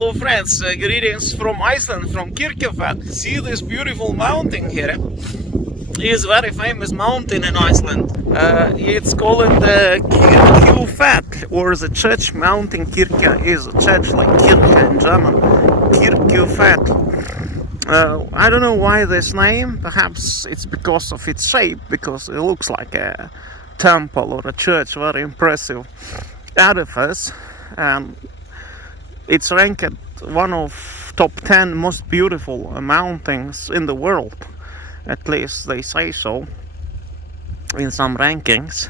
Hello friends, greetings from Iceland, from Kirkjufell. See this beautiful mountain here? It's a very famous mountain in Iceland. It's called the Kirkjufell, or the church mountain. Kirkja is a church, like Kirche in German. Kirkjufell. I don't know why this name. Perhaps it's because of its shape, because it looks like a temple or a church. Very impressive edifice. And it's ranked one of top 10 most beautiful mountains in the world. At least they say so in some rankings.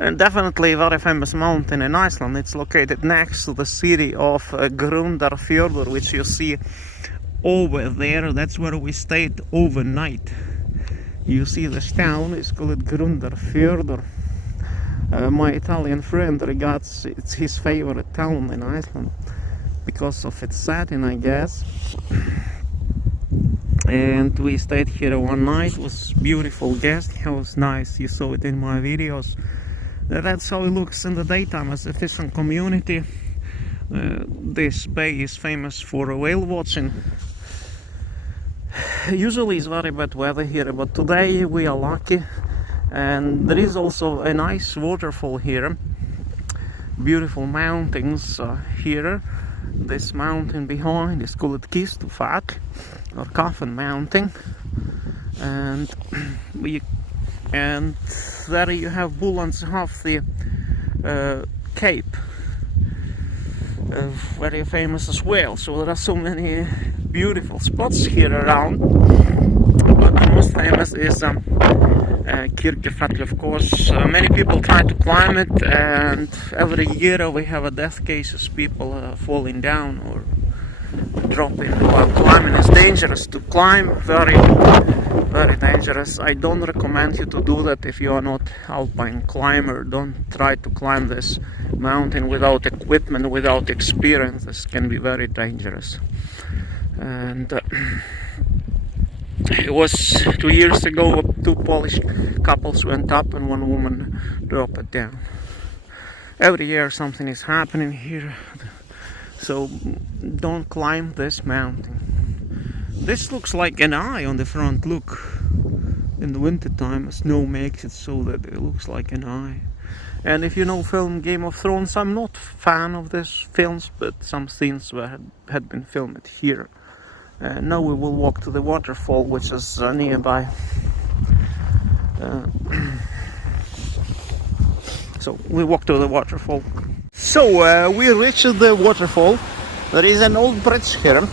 And definitely a very famous mountain in Iceland. It's located next to the city of Grundarfjörður, which you see over there. That's where we stayed overnight. You see this town is called Grundarfjörður. My Italian friend regards it's his favorite town in Iceland because of its setting, I guess. And we stayed here one night. It was beautiful guest house, nice. You saw it in my videos. That's how it looks in the daytime as a fishing community. This bay is famous for whale watching. Usually it's very bad weather here, but today we are lucky. And there is also a nice waterfall here. Beautiful mountains here. This mountain behind is called Kirkjufell, or Coffin Mountain. And there you have Bullans half the cape, very famous as well. So there are so many beautiful spots here around. But the most famous is Kirkjufell, of course. Many people try to climb it, and every year we have a death cases, people falling down or dropping while climbing. It's dangerous to climb, very, very dangerous. I don't recommend you to do that if you are not alpine climber. Don't try to climb this mountain without equipment, without experience. This can be very dangerous. And it was 2 years ago, 2 Polish couples went up and 1 woman dropped it down. Every year something is happening here, so don't climb this mountain. This looks like an eye on the front, look. In the winter time, snow makes it so that it looks like an eye. And if you know film Game of Thrones, I'm not a fan of these films, but some scenes had been filmed here. Now we will walk to the waterfall, which is nearby. So we walk to the waterfall. So we reached the waterfall. There is an old bridge here.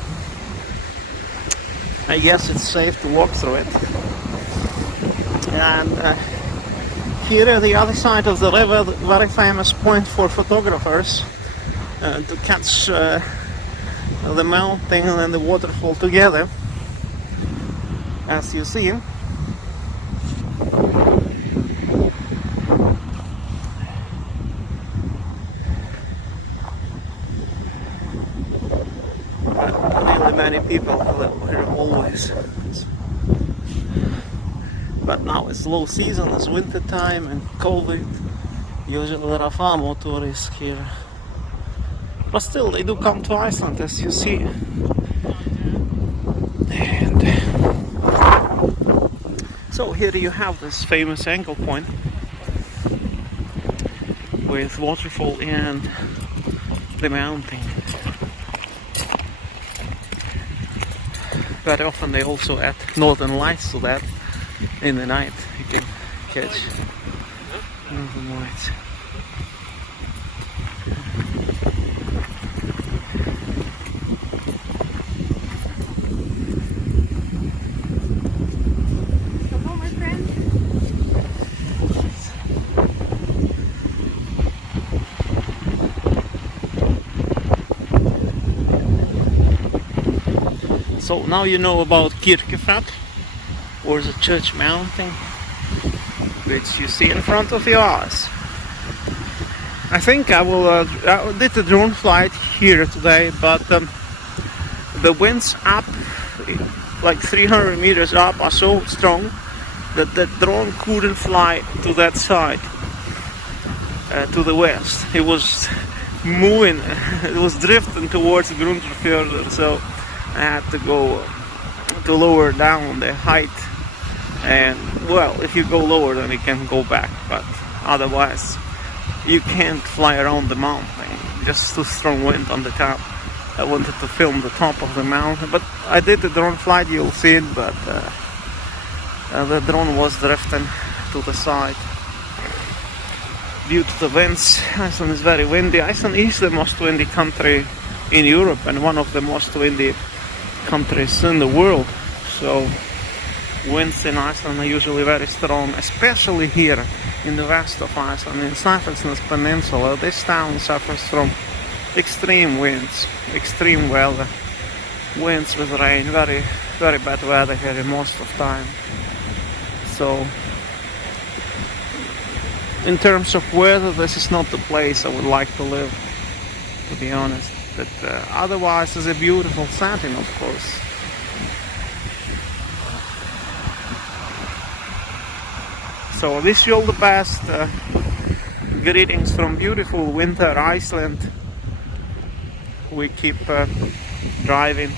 I guess it's safe to walk through it. And here at the other side of the river, the very famous point for photographers to catch the mountain and the waterfall together, as you see. Really many people live here always. But now it's low season, it's winter time and COVID. Usually there are far more tourists here. But still, they do come to Iceland, as you see. And so here you have this famous angle point with waterfall and the mountain. Very often they also add northern lights to that. In the night you can catch northern lights. So now you know about Kirkjufell, or the church mountain, which you see in front of your eyes. I think I did a drone flight here today, but the winds up, like 300 meters up, are so strong that the drone couldn't fly to that side, to the west. It was moving, it was drifting towards Grundarfjörður, so I had to go to lower down the height. And well, if you go lower, then you can go back, but otherwise you can't fly around the mountain. Just too strong wind on the top. I wanted to film the top of the mountain, but I did the drone flight. You'll see it, but the drone was drifting to the side due to the winds. Iceland is very windy. Iceland is the most windy country in Europe and one of the most windy countries in the world. So winds in Iceland are usually very strong, especially here in the west of Iceland, in Snæfellsnesnes peninsula. This town suffers from extreme winds, extreme weather, winds with rain, very, very bad weather here most of the time. So in terms of weather, this is not the place I would like to live, to be honest. But otherwise, it's a beautiful setting, of course. So I wish you all the best. Greetings from beautiful winter Iceland. We keep driving.